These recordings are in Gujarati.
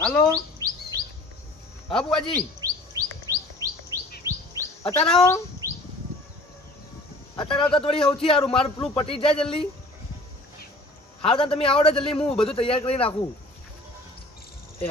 હાલો? હા બુઆજી અત્યારે આવો અત્યારે આવતા થોડી સૌથી સારું મારું પેલું પટી જાય જલ્દી. હા તો તમે આવડે જલ્દી, હું બધું તૈયાર કરી નાખું. એ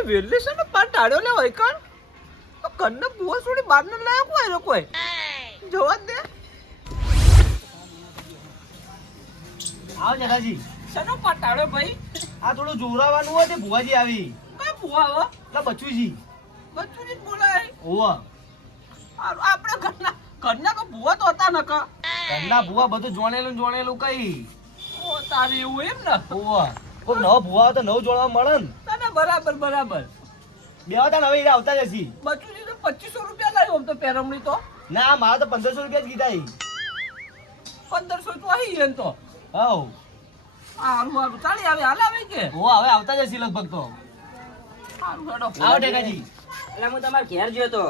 હા. વેલી છે ને પાર ટાળ્યો લે હોય કણ? તો કન્ને બુઓ છોડી બાર ને લાયક હોય રો કોઈ? જોવા દે. આવ જગાજી સનો પટાડો ભાઈ? આ થોડું જોરાવાનું હોય તે ભુવાજી આવી. કઈ ભુવા હો? લા બચુજી. બચુજી બોલાય ઓવા આપણે ઘરના ઘરના તો ભુવા તો હતા નક. ઘરના ભુવા બધું જોણેલું ને જોણેલું કઈ. ઓ તારે એવું એમ ને? ઓવા કોઈ નવો ભુવા તો નવ જોડવા મળે ને. બરાબર બરાબર. બે ત્રણ હવે એ આવતા જશી બચ્ચું તો પચીસો રૂપિયા લાવ્યો આમ તો પેરમણી તો. ના મારા તો પંદરસો રૂપિયા જ કીધા. પંદરસો તો આવી એમ તો. હાઉ સારું સારું ચાલી આવે હાલ આવે કે? ઓ હવે આવતા જશી લગભગ તો. સારું હેડો. આવો ટેકાજી. એટલે હું તમારે ઘેર ગયો તો.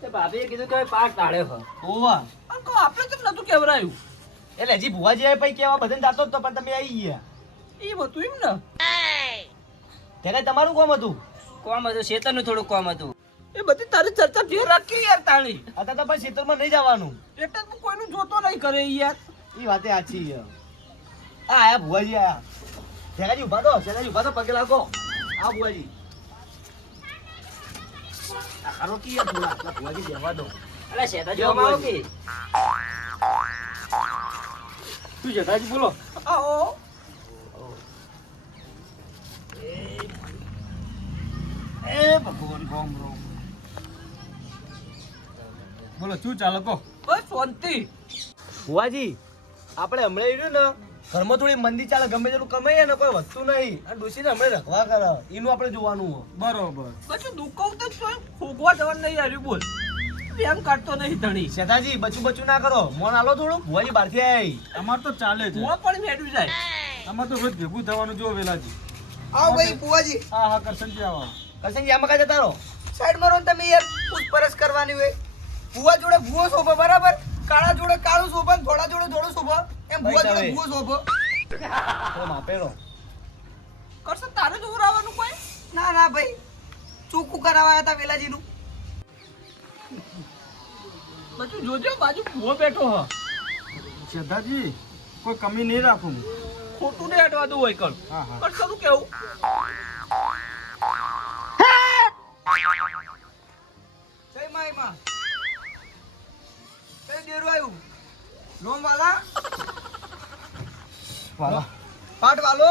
તે ભાભીએ કીધું કે પાક ટાળ્યો હો. ઓવા કહો, આપણે કેમ નતું કેવરાયું? એટલે હજી ભુવાજી પછી કેવા બધાને જાતો જ પણ તમે આવી ગયા. એ હતું એમ ને. ત્યારે તમારું કોમ હતું? કોમ હતું શેતરનું થોડું કોમ હતું. એ બધી તારી ચર્ચા જે રાખી યાર તાણી અત્યારે તો પછી ખેતરમાં નહીં જવાનું. એટલે તું કોઈનું જોતો નહીં કરે યાર. એ વાતે સાચી છે. આ આયા ભુવાજી આયા. શેલાજી ઊભા તો શેલાજી ઊભા તો પગે લાગો. આ ભુવાજી. આ ખરો કી યાર ભુવા? આ ભુવાજી બેહવા દો. અલા શેતા જોવામાં આવો કે? તું જટાજી બોલો. આવો. એ ભગવાન રામ રામ. બોલો શું ચાલે કો બસ શાંતિ. ભુવાજી આપણે હમણાં રહ્યું ને ઘરમાં થોડી મંદી ચાલે ગમે તેટલું કમાઈએ ને કોઈ વસ્તુ નહીં. અને ડોસીને હમણાં રખવા કરે. એનું આપણે જોવાનું હોય. બરોબર. પછી દુકાન તો શું ફૂગવા જવાનું નહીં આવ્યું બોલ. એમ કાઢતો નહીં ધણી. શેઠાજી બચું બચું ના કરો. મોન આલો થોડું ભુવાજી બહારથી આવી અમાર તો ચાલે છે. હું પણ મેળવી જાય. અમાર તો રોજ ભેગું થવાનું જો વેલાજી. આવો ભાઈ ભુવાજી હા હા કરશનજી આવો. કરશનજી આમાં કા જતા રહો. સાઈડ મરો ને તમે યાર પૂછપરછ કરવાની હોય. ભૂવા જોડે ભૂવો શોભો બરાબર? કાળા જોડે કાળું શોભો ને ધોળા જોડે ધોળો શોભો. એમ ભુવા જોડે ભૂવો શોભો. તો માપે રહો. તારે જ ઉરાવાનું કોઈ? ના ના ભાઈ. ચોખ્ખું કરાવાયા હતા વેલાજીનું. બધું જોજો બાજુ ભૂવો બેઠો હ. જદાજી કોઈ કમી નહીં રાખું. ખોટું નહીં અટવાતું હોય કર હા હા. કેવું? ડેરું આવ્યું નોમ વાલા. વાલા પાટ વાલો?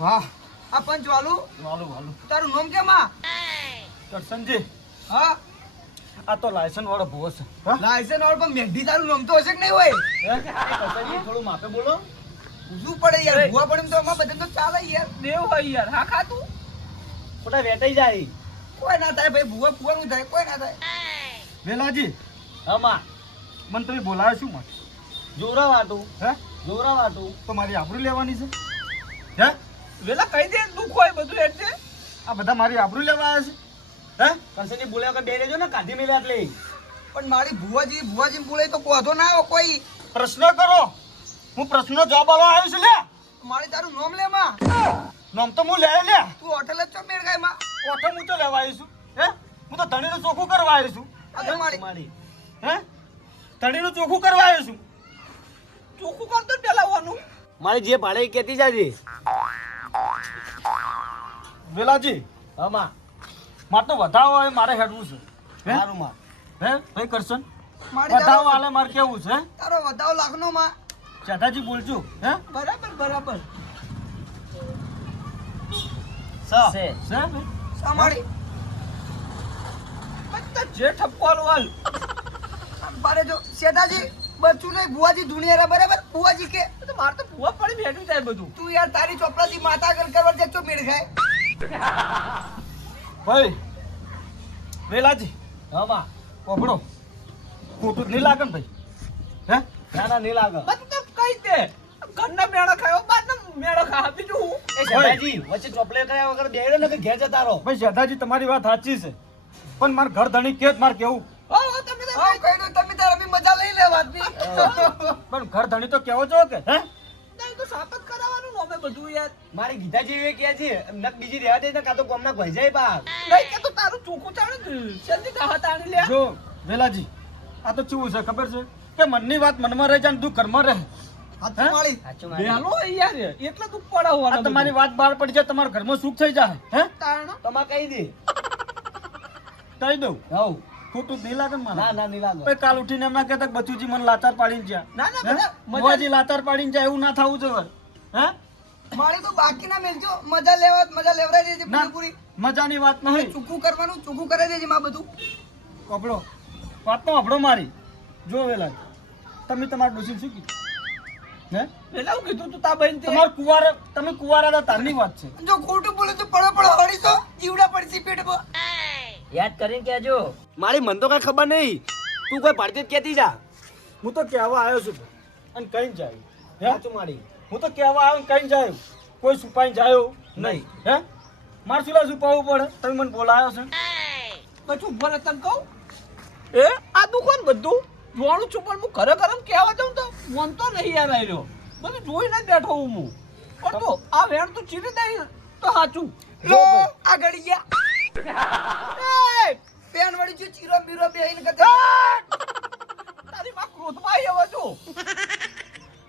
વાહ. આ પંચ વાલું? વાલું વાલું. તારું નોમ કેમ આ? કરશનજી. હા? આ તો લાયસન વાળો ભૂવો છે. હા? વાળો પણ મેઘડી તારું નામ તો હશે કે નહીં હોય? થોડું માપે બોલો. પૂછવું પડે યાર ભુવા પડે તો અમારા બધા તો ચાલે યાર. દેવ હોય યાર. હા ખાતું ખોટા વેટાઈ જાય. કોઈ ના થાય ભાઈ ભુવા ભુવાનું થાય કોઈ ના થાય. વેલાજી. હમા મને તમે બોલાવે શું માટે જોરા વાટું. હે? જોરા વાટું. તો મારી આબરૂ લેવાની છે? હે? વેલા કહી દે દુઃખ હોય બધું એટલે આ બધા મારી આબરૂ લેવા આવ્યા છે? હે? કરશનજી બોલ્યા કે બે લેજો ને કાઢી મેલ્યા એટલે પણ મારી ભુવાજી ભુવાજી બોલે તો કોધો ના આવે કોઈ. પ્રશ્ન કરો. હું પ્રશ્નનો જવાબ આલો આવ્યો છું લે. મારી તારું નોમ લે માં. નામ તો હું લે લે. તું હોટલ જ છો મેર ખાયમાં. ઓઠો હું તો લેવા આવ્યો છું હે? હું તો ધણીનું ચોખ્ખું કરવા આવ્યો છું. મારી. હે? ધણીનું ચોખ્ખું કરવા આવ્યો છું. ચોખ્ખું કરતો તો પેલાવાનું મારી જે ભાડે એ કહેતી જાજે. વેલાજી. હમા મારે તો વધાવો હોય મારે હેડવું છે. મારું માં. હે? ભાઈ કરશન વધાવો હાલે મારે કેવું છે હે? તારો વધાવો લાખનો માં. ચાચાજી બોલજો હે? બરાબર બરાબર. સા. સા. ભાઈ. સાંભળી. જે ઠપકો હાલ બારે જો શેઠાજી બચ્ચું નહીં ભુવાજી દુનિયા બરાબર? ભુવાજી કે તો મારે તો ભૂવા પડી બેઠું થાય બધું. તું યાર તારી ચોપડાથી માતા કર કરવા જે છો મેળ ખાય. ભાઈ વેલાજી હમા કોપડો ખોટું નહીં લાગે ને ભાઈ? હે? ના ના નહીં લાગે. બધું તો કહી દે ઘરના મેળો ખાયો બાદ મેળો ખા બીજું હું? એ શેઠાજી વચ્ચે ચોપડે કર્યા વગર બેડો ને કે ઘેર જતા રહો? ભાઈ શેઠાજી તમારી વાત સાચી છે. પણ મારે ઘર ધણી કે મારે કેવું? લઈ પણ ઘર ધણી તો કેવો છો કે હે? તો સાપત કરાવવાનું ને બધું યાર. મારી ગીતા જેવી કે છે નક બીજી રહેવા દે ને કાં તો ગામના ઘોઈ જાય પાક નહીં કે તો તારું ચોખ્ખું ચાલે જલ્દી કહા તાણી લે. જો વેલાજી આ તો કેવું છે ખબર છે? કે મનની વાત મનમાં રહે છે અને તું ઘરમાં રહે. હાથું માળી સાચું મારી. બેલો યાર એટલે તું પડા તમારી વાત બહાર પડી જાય તમારા ઘરમાં સુખ થઈ જાય. હે? તમારે કહી દે. કહી દઉં. ખોટું નહીં લાગે મને ના ના નહીં લાગે. કાલ ઉઠીને કહેતા કે બચુજી મને લાચાર પાડીને જ્યાં ના ના? બધા લાચાર પાડીને જાય એવું ના થવું જોઈએ. હે? મારી તો બાકી ના મેલજો મજા લેવા મજા લેવડાવી દેજે ના પૂરી મજાની વાત નહીં. ચૂકું કરવાનું ચૂકું કરી દેજે માં બધું. કપડો. વાત તો હબળો મારી. જો વેલા તમે તમારા ડોસી શું કીધું? હે? પેલા હું કીધું તું તા બહેન તે? તમાર કુવારા તમે કુવારા હતા તારની વાત છે. જો ખોટું બોલે તો પડો પડો હળીશો જીવડા પડશે પેટમાં. યાદ કરીને કહેજો. મારી મન તો કઈ ખબર નહીં. તું કોઈ પડતી જ કેતી જા. હું તો કહેવા આવ્યો છું અને કઈ જાય. હે? તું મારી. હું તો કહેવા આવ્યો કઈ જાય. કોઈ છુપાઈ જાયો નહીં. હે? મારે શું છુપાવવું પડે? તમે મને બોલાયો છે. ઊભો રહે તને કહું. એ? આ દુકાન બધું? જોવાનું છું પણ હું ઘરે ઘરે કહેવા જાઉં તો મન તો નહીં યાર આવ્યો બધું જોઈને બેઠો હું. પણ તો આ વેણ તું ચીરી દઈ તો સાચું. લો આ ગળી ગયા એ, વળી જો ચીરો બીરો બેહીને કતે તારી માં ક્રોધમાં આવી હવે જો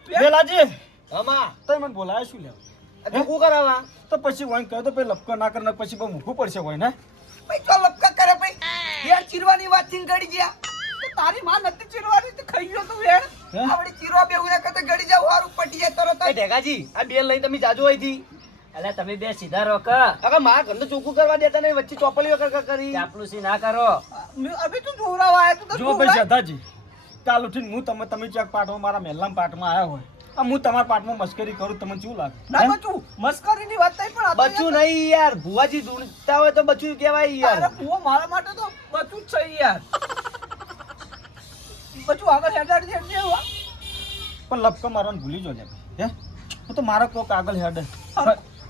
વેલાજી હમા તમે મને બોલાયો શું લેવા તું કરાવા તો પછી વોઈન કહે તો પછી લપકો ના કરે પછી બહુ મૂકવું પડશે વોઈન હે ભાઈ ચો લપકા કરે ભાઈ. યાર ચીરવાની વાતથી ગળી ગયા. તો તારી માં નથી ચીરવાની તે ખાઈ ગયો તું વેણ હે? આવડી ચીરો બેહું ના કતે ગળી જાવ હારું પટી જાય તરત એ આ બેલ લઈને તમે જાજો અહીંથી. એટલે તમે બે સીધા રોક અગર મારા ઘર ચોખ્ખું કરવા દેતા નહીં વચ્ચે ચોપલી વગર કરી ચાપલુસી ના કરો? અભી તું જોરાવા આવ્યા તું જો ભાઈ. સદાજી કાલ ઉઠીને હું તમે તમે ચેક પાઠમાં મારા મહેલાના પાઠમાં આવ્યા હોય હું તમારા પાઠમાં મસ્કરી કરું તમને શું લાગે? ના? બચું. મસ્કરીની વાત નહીં પણ આ બચ્ચું નહીં યાર ભુવાજી ઢૂંઢતા હોય તો બચ્ચું કહેવાય યાર. પુઓ મારા માટે તો બચું જ છે યાર. બચું આગળ હેડાડી દે જે પણ લપકો મારવાનું ભૂલી જો લે હે? હું તો મારો કોક આગળ હેડે.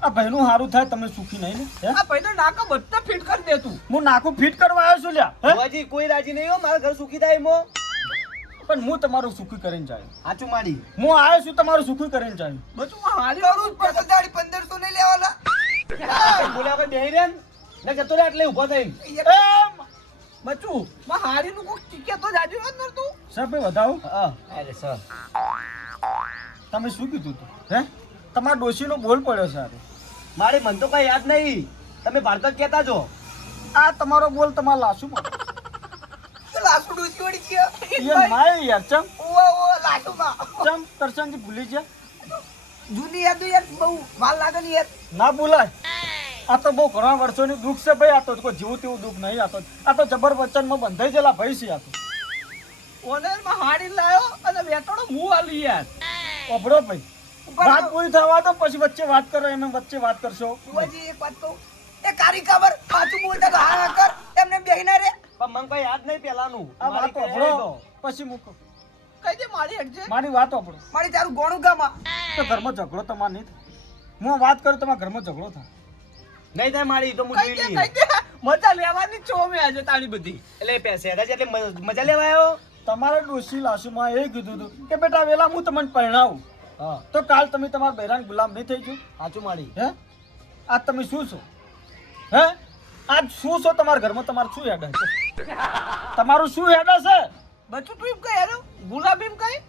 આ ભાઈનું સારું થાય તમે સુખી નહીં ને આ ભાઈ તો નાકો બધા ફિટ કરી દે તું. હું નાખું ફિટ કરવા આવ્યો છું લ્યા હે? કોઈ રાજી નહીં હો મારા ઘર સુખી થાય મો પણ હું તમારું સુખી કરીને જાય. સાચું મારી હું આવ્યો છું તમારું સુખી કરીને જાય. બચું હારી વાળું પચાસ દાડી પંદરસો નહીં લેવાના. બોલા વગર બેહી રહે ને. ને જતો રહે એટલે ઊભો થઈ બચું. માં હારી નું કોક ચીકે તો જાજુ વાત નર તું સર ભાઈ વધાવો. હા અરે સર. તમે શું કીધું તું હે? તમારા ડોશીનો બોલ પડ્યો આજે. મારી મન તો કઈ યાદ નહીં. તમે ભારત કહેતા છો. આ તમારો બોલ તમારા તો લાસુ ડૂસી વળી છે. યાર માય યાર ચમ. ઓ ઓ લાસુ માં ચમ કરશનજી ભૂલી ગયા. જૂની યાદ યાર બહુ માલ લાગે ને યાર. ના ભૂલાય. આ તો બહુ ઘણા વર્ષોની દુઃખ છે ભાઈ આ તો કોઈ જેવું તેવું દુઃખ નહીં આ તો આ તો જબર વચનમાં બંધાઈ ગયેલા ભાઈ છે આ તો. ઓનરમાં હાડી લાયો અને વેટોડો મું આલી યાર. ઓબડો ભાઈ. વાત પૂરી થવા દો પછી વચ્ચે વાત કરો એમ વચ્ચે વાત કરશો. બુઆજી એક વાત કહું. એ કારી ખબર સાચું બોલતા તો હા હા કર. એમને બેહીના રે. પણ મને કઈ યાદ નહીં પેલાનું આ વાત ઓભળો. પછી મૂકો. કઈ દે મારી હટજે મારી વાત ઓભળો. મારી તારું ગોણું ગામા. તો ઘરમાં ઝઘડો તમાર નહીં થાય. હું વાત કરું તમારા ઘરમાં ઝઘડો થાય. નહીં થાય મારી તો દે મજા લેવાની છો મે આજે તારી બધી. એટલે પૈસે હતા એટલે મજા લેવા આવ્યો? તમારા ડોસી લાશુમાં એ કીધું હતું કે બેટા વેલા હું તમને પરણાવું. તો કાલ તમે તમારા બહેરાન ગુલામ નહીં થઈ ગયું સાચું મારી હે? આજ તમે શું છો? હે? આજ શું છો? તમારા ઘરમાં તમારું શું હેડા છે? તમારું શું હેડા છે? બચું તું કઈ યાર ગુલાબી એમ કઈ?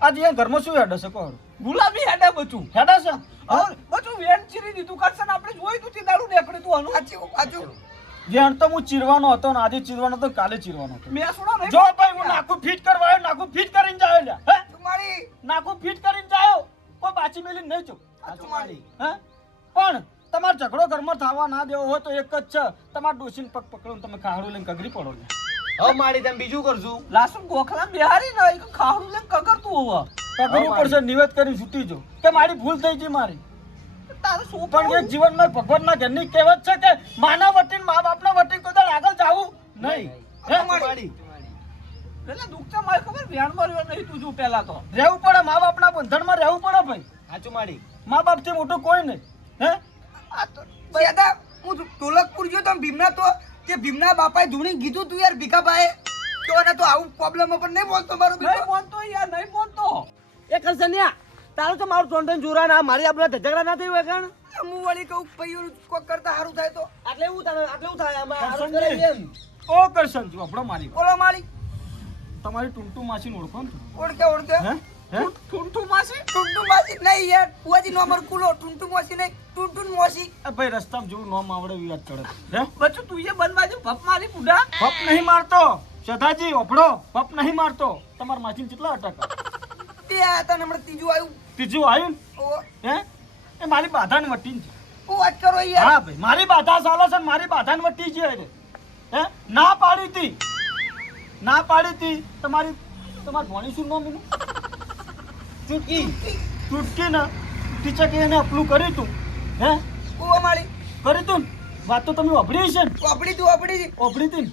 આજ એ ઘરમાં શું હેડા છે કહો ગુલાબી હેડા બચું. હેડા છે? હવે બચું વેણ ચીરી દીધું. કરશે ને આપણે જોઈ તું તે દાડું તું આનું. સાચું સાચું જેણ તો હું ચીરવાનો હતો ને આજે ચીરવાનો હતો કાલે ચીરવાનો હતો. મેં સુણો જો ભાઈ હું નાખું ફિટ કરવા આવ્યો નાખું ફિટ કરીને જાય લ્યા હે? મારી. નાખું ફિટ કરીને જાયો કોઈ પાછી મેલી નહીં છું હે પણ તમારે ઝઘડો ઘરમાં થવા ના દેવો હોય તો એક જ છે. તમારે ડોસીને પગ પકડો તમે ખાહડું લઈને કગરી પડો ને હવે મારી તમે બીજું કરશું. લાસુ ગોખલા બિહારી ને એક ખાહડું લઈને કગરતું હવે. કગરવું પડશે નિવેદ કરી છૂટી જો. કે મારી ભૂલ થઈ ગઈ મારી. તારું શું પણ એક જીવનમાં ભગવાનના ઘરની કહેવત છે કે માના વટીને મા બાપના વટીને કોઈ આગળ જાવું નહીં. હે? મારી. પેલા દુઃખ તો મારે ખબર વ્યાણમાં રહ્યો નહીં તું જો પેલા તો. રહેવું પડે મા બાપના બંધનમાં રહેવું પડે ભાઈ. સાચું મારી મા બાપથી મોટું કોઈ નહીં હે? આ તો દાદા હું ઢોલકપુર ગયો તો ભીમના તો તે ભીમના બાપાએ ધૂણી કીધું તું યાર ભીખાભાઈ તો અને તો આવું પ્રોબ્લેમ પણ નહીં બોલતો મારો નહીં બોલતો યાર નહીં બોલતો. એ કરસન્યા તારું તો મારું ટોન જોરા ના મારી આપણે ઝઘડા ના થયું હોય કણ? હું વળી કહું પૈયું કોક કરતા સારું થાય તો. આટલે એવું થાય આટલું એવું થાય આમાં. ઓ કરશન જો આપણો મારી ઓલો બોલો મારી. તમારી ટુંટુ માસીને ઓળખો ને? ઓળખે ઓળખે. હે? હે? માસી? ટુંટુ માસી? નહીં યાર પુઆજી નો અમર કુલો. ટુંટુ માસી નહીં ટુનટુન મોસી. ભાઈ રસ્તામાં જેવું નોમ આવડે એવી વાત ચડે હે? બચ્ચું તું એ બાજુ ભપ મારી બુઢા ભપ નહીં મારતો. સદાજી ઓફડો ભપ નહીં મારતો. તમાર માસીને કેટલા અટક તે આ હતા ને હમણાં ત્રીજું આવ્યું ત્રીજું આવ્યું હે? એ મારી બાધાને વટી છે. હું વાત કરો યાર. હા ભાઈ મારી બાધા સાલો છે મારી બાધાને વટી છે હે? ના પાડી તી ના પાડી હતી. તમારી તમારી ભણી શું નામ એનું? ચૂટકી. ચૂટકી ને ટીચર કે એને અપલું કર્યું તું. હે? ઓ મારી? કર્યું તું વાત તો તમે વાપરી છે ને? આપડી તું અભડી વાપરી હતી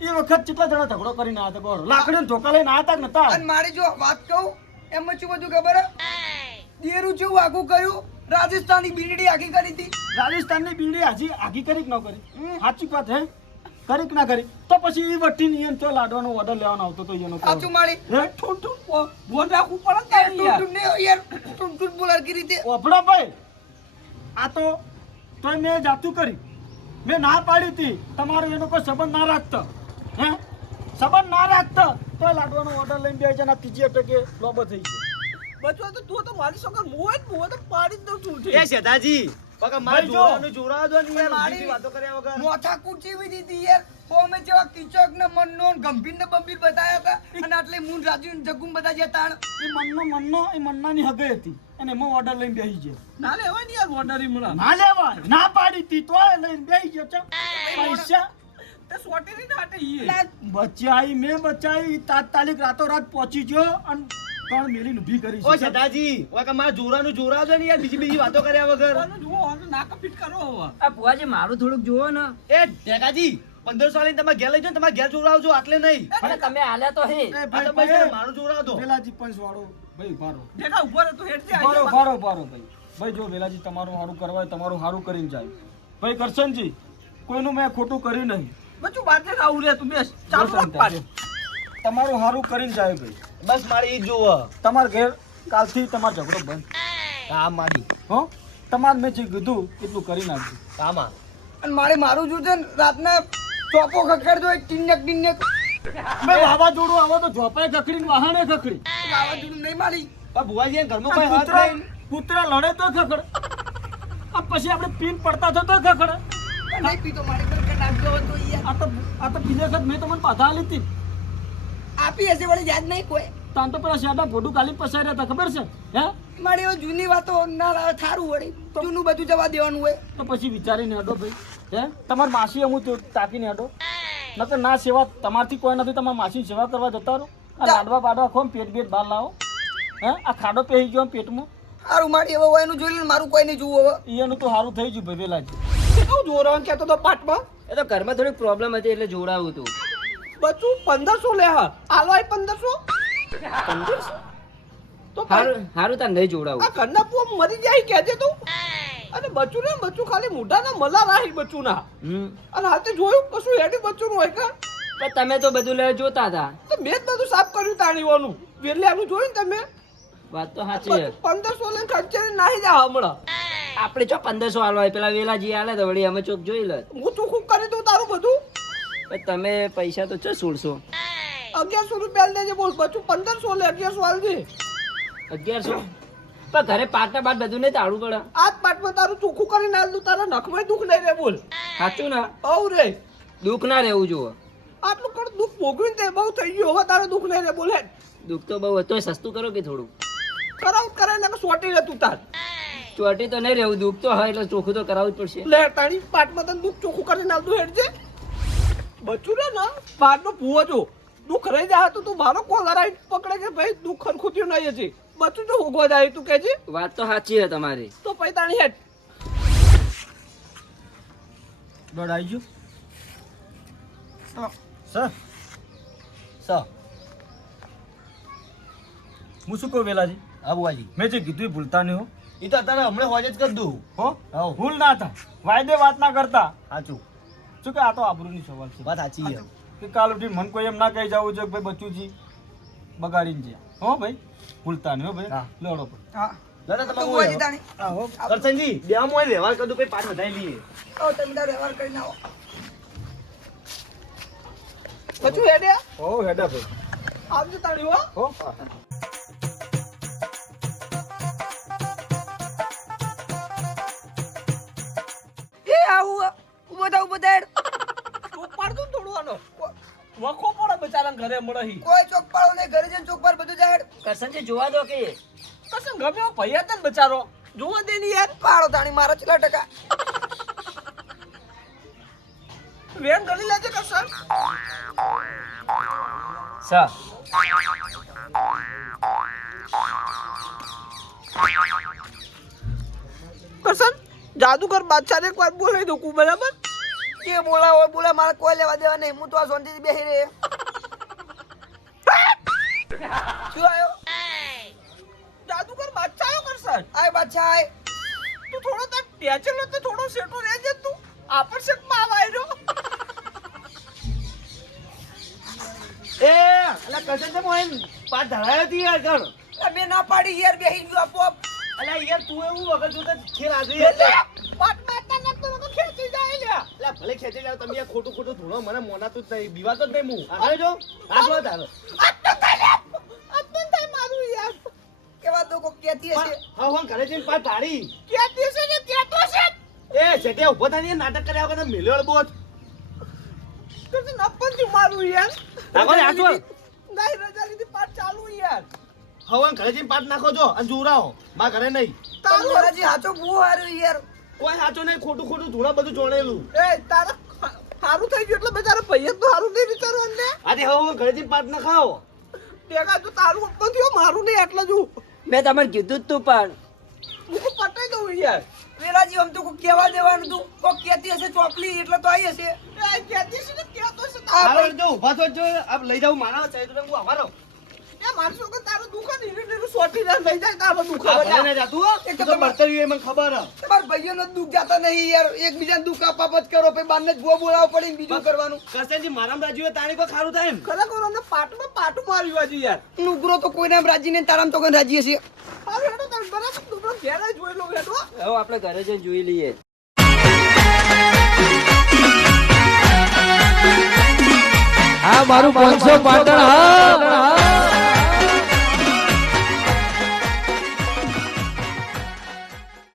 એ વખત કેટલા જણા ઝઘડો કરીને આવ્યા હતા ગોળ લાકડીનો ઢોકા લઈને આવ્યા હતા નતા? અને મારી જો વાત કહું એમાં શું બધું ખબર હે? દેરું જેવું આખું કર્યું રાજસ્થાનની બીનડી આખી કરી હતી. રાજસ્થાનની બીડી હજી આગી કરી કે ન કરી. સાચી વાત હે? કરી કે ના કરી? તો પછી એ વટીને એને તો લાડવાનો ઓર્ડર લેવાનો આવતો તો એનો સાચું માળી. હે? ઠું ઠું બોલ રાખવું પડે કે ઠું ઠું ને યાર. ઠું ઠું બોલર હરકી રીતે. ઓફડા ભાઈ આ તો તોય મેં જાતું કરી મેં ના પાડી હતી. તમારો એનો કોઈ સંબંધ ના રાખતો. હે? સંબંધ ના રાખતો. તોય લાડવાનો ઓર્ડર લઈને બે જણા ત્રીજી અટકે લોબો થઈ ગયો. બચ્ચો તો તું તો મારી સગર મુએ જ મુએ તો પાડી જ દઉં છું એ શેઠાજી મોથા કૂચી દીધી યાર. હોમે જેવા કિચક ને મનનો ગંભીર ને બંભીર બતાયા હતા. અને આટલે મૂન રાજુ જગુમ બધા જે એ મનનો મનનો એ મન્નાની હગે હતી. અને એમાં ઓર્ડર લઈને બેસી ગયો. ના લેવાય ને યાર ઓર્ડર હમણાં ના લેવાય. ના પાડી હતી તોય લઈને બેસી ગયો. ચમ પૈસા. તે બચાઈ મેં બચાવી તાત્કાલિક રાતો રાત પહોંચી ગયો અને કણ મેલી ઊભી કરી ઓ છે ઓ ઓય કે મારા જોરાનું જોરા છે ને યાર બીજી બીજી વાતો કર્યા વગર. આનું જુઓ આનું નાક ફીટ કરો હવે. આ ભુવાજી મારું થોડુંક જુઓ ને. એ ઢેકાજી પંદરસો વાળી તમે ઘેર લઈ જાઓ તમારે ઘેર જોરાવજો આટલે નહીં. અને તમે હાલ્યા તો હે. મારું જોરાવ દો વેલાજી પંચ વાળો. ભાઈ ભારો ઢેકા ઊભો રહે તો હેડ જાય ભારો ભારો ભારો ભાઈ. ભાઈ જો વેલાજી તમારું સારું કરવા તમારું સારું કરીને જાય. ભાઈ કરશનજી કોઈનું મેં ખોટું કર્યું નહીં. બચું બાર આવું રે તું બેસ. ચાલુ તમારું સારું કરીને જાય ભાઈ. બસ મારે એ જોવો. તમારા ઘેર કાલથી તમારો ઝઘડો બંધ. કામ મારી. હો? તમારે મેં જે કીધું એટલું કરી નાખજો. કામા અને મારે મારું જોયું છે ને રાતના ચોપો ખખડતો હોય ટીનક ટીનક ભાઈ વાવાઝોડું આવે તો ઝોપાએ ખખડીને વાહણે ખખડી. વાવાઝોડું નહીં મારી. ભુવાજી ઘરમાં કોઈ હાથ નહીં. પુત્ર લડે તો ખખડ. આ પછી આપણે પીન પડતા થતો તો ખખડે. નહીં પીતો મારે નાખજો તો આ તો આ તો બીજા વખત મેં તમને પાછા હતી. આપી હશે વળી યાદ નહીં કોઈ. તાન તો પેલા શેડા ભોડું કાલી પસાઈ હતા ખબર છે? હે? મારી જૂની વાતો ના લાવે થારું વળી. જૂનું બધું જવા દેવાનું હોય. તો પછી વિચારીને હડો ભાઈ હે? તમારી માસી હું તો તાકીને હડો નકર ના સેવા તમારથી કોઈ નથી તમારી માસી સેવા કરવા જતા રહો. આ લાડવા બાડવા ખો પેટ બેટ બહાર લાવો. હે? આ ખાડો પહેરી ગયો પેટમાં. સારું મારી એવો હોય એનું જોઈ લે મારું કોઈ નહીં જોવું હવે. એનું તો સારું થઈ ગયું ભાઈ વેલાજી કેવું જોરાવાનું કહેતો તો પાટમાં એ તો ઘરમાં થોડીક પ્રોબ્લેમ હતી એટલે જોડાવું હતું બચ્ચું પંદરસો લે હા. આલો આય પંદરસો. તો હારું હારું તાર નહીં જોડાવું. આ ઘરના પુઓ મરી જાય કહેજે તું. અને બચું ને બચું ખાલી મોઢાના મલા રાહી બચું ના અને હાથે જોયું કશું હેડી બચું નું હોય કે? પણ તમે તો બધું લે જોતા હતા તો મેં જ બધું સાફ કર્યું તાણીઓનું આનું જોયું ને તમે? વાત તો સાચી છે. પંદરસો લઈને ખર્ચે નાહી જા હમણાં. આપણે ચો પંદરસો હાલવા પેલા વેલાજી હાલે તો વળી અમે ચોક જોઈ લે હું ચોખ્ખું કરી દઉં તારું બધું? તમે પૈસા તો છો સોળસો? અગિયારસો રૂપિયા લેજે બોલ બચું પંદરસો લે અગિયારસો હાલજે અગિયારસો? પણ ઘરે પાટના બાટ બધું નહીં તાળું પડે. આજ પાટમાં તારું ચોખ્ખું કરીને આલ દઉં તારા નખમાં દુઃખ નહીં રે બોલ. સાચું ના? હવ રે. દુઃખ ના રહેવું જુઓ. આટલું કડ દુઃખ ભોગવીને તે બહુ થઈ ગયું હવે તારે દુઃખ નહીં રે બોલે દુઃખ તો બહુ હતો સસ્તું કરો કે થોડું? કરાવ કરે ને સોટી લે તું તાર. ચોટી તો નહીં રહેવું દુઃખ તો હોય એટલે ચોખ્ખું તો કરાવવું જ પડશે. લે તારી પાટમાં તને દુઃખ ચોખ્ખું કરીને આલ દઉં હેડજે બચ્ચું ને ને? પાટનો ભૂવો જો દુઃખ રહી જાય તો તું મારો કોલર આવી પકડે કે ભાઈ દુઃખ ખરખું થયું નહીં હજી. બચું તો હોગવા જાય તું કહેજે વાત તો સાચી છે તમારી. તો પછી તાણી હેડ દોડ આવી ગયો. સર સ. હું શું કહું વેલાજી? ભુવાજી મેં જે કીધું એ ભૂલતા નહીં હો. એ તો અત્યારે હમણાં હોજ જ કરી દઉં હો. ભૂલ ના થાય. વાયદે વાત ના કરતા. સાચું. શું કે આ તો આબરૂની સવાલ છે? વાત સાચી છે. કે કાલ ઉઠીને મન કોઈ એમ ના કહી જવું છે કે ભાઈ બચ્ચુજી બગાડીને જ્યાં હો ભાઈ ભૂલતા નહીં હો ભાઈ. હા. લડો પણ. હા. દાદા તો તમે તાણી. કરશનજી બે મોય વ્યવહાર કરતું પછી પાઠ વધારી લઈએ. આવો તમે તાર વ્યવહાર કરીને આવો. પછી હેડે? ઓ હેડા ભાઈ. આવજો તાણી હો હો. થા ઊભો ને થોડું આનો વખો પડે બચારા ઘરે મળે કોઈ ચોક પાડો નહીં ઘરે જઈને ચોક પર બધું જાય. હેડ. કરશનજી જોવા દો કે. કરસન ગમે એવો ભૈયા તને બચારો. જોવા દે ની યાર. પાડો તાણી મારા ચલા ટકા. વેણ ગણી લેજે કરસન. સર કરસન જાદુગર બાદશાહને એક વાર બોલાવી દઉં બરાબર? કે બોલાવો બોલા મારે કોઈ લેવા દેવા નહીં. હું તો આ શાંતિથી બેસી રહે. શું આવ્યો? જાદુગર બાદશાહ આવ્યો સર. આય બાદશાહ. આય તું થોડો તાર ટેચેલો તો થોડો સેટો રહેજે તું. શેકમાં આવ્યો એ અલા કસે તમે હોય પાઠ ધરાયો તી યાર ગણ અમે ના પાડી યાર બેહી ગયો આપો અલા યાર તું એવું વગર જોતા ખેલ આજે ભલે ખેંચી જાવ તમે આ ખોટું ખોટું ધૂણો મને મોનાતું જ નહીં બીવાતો જ નહીં હું આગળ જો આગળ તારો થાય મારું યાર કેવા તો કોક કહેતી હશે. હા હા ઘરે જઈને ને ત્યાં છે એ છેટે ઊભો થાય નાટક કર્યા વગર મિલ્યો બોત કરશન નપંથી મારું યાર. ને નહીં રજા લીધી પાઠ ચાલુ યાર. હવા ઘરે જઈને પાઠ નાખો જો અને જોરાઓ માં ઘરે નહીં. તારું હાચો બહુ હારું યાર. કોઈ સાચો નહીં ખોટું ખોટું ધૂણા બધું જોડેલું. એ તારા સારું થઈ ગયું એટલે બજારા ભૈયા તો સારું નહીં વિચારવાનું ને? આજે હવે ઘરેથી જઈને પાઠ ખાઓ ટેકા તો તારું પણ થયો મારું નહીં એટલે જો મેં તમને કીધું જ તું પણ. હું પટાઈ દઉં યાર. વેરાજી આમ તો કોઈ કહેવા દેવાનું તું. કોઈ કહેતી હશે ચોપલી એટલે તો આવી હશે. એ કહેતી હશે ને કહેતો હશે તારું. જો ઊભા થો જો આપ લઈ જાઉં મારા ચાહે તો હું અમારો એ માણસો કે તારું દુકાન ને લઈ જાય તારું આ દુકાન ને. જાતું એક તો તો તમાર- બળતરી હોય મને ખબર હે. તમારા ભાઈઓનો દુઃખ જાતા નહીં યાર. એકબીજાને દુઃખ આપવા જ કરો પછી બારને જ ભૂવા બોલાવવા પડે બીજું કરવાનું. કરશનજી મારામ રાજી તાણી કોઈ ખારું થાય એમ. ખરેખર અમને પાટમાં પાટું માર્યું આજે યાર. નુકરો તો કોઈને આમ રાજી નહીં તારામ તો કોઈ રાજી હશે. આપણે ઘરે જઈને જોઈ લઈએ. હા મારું પાંચસો પાટણ હા.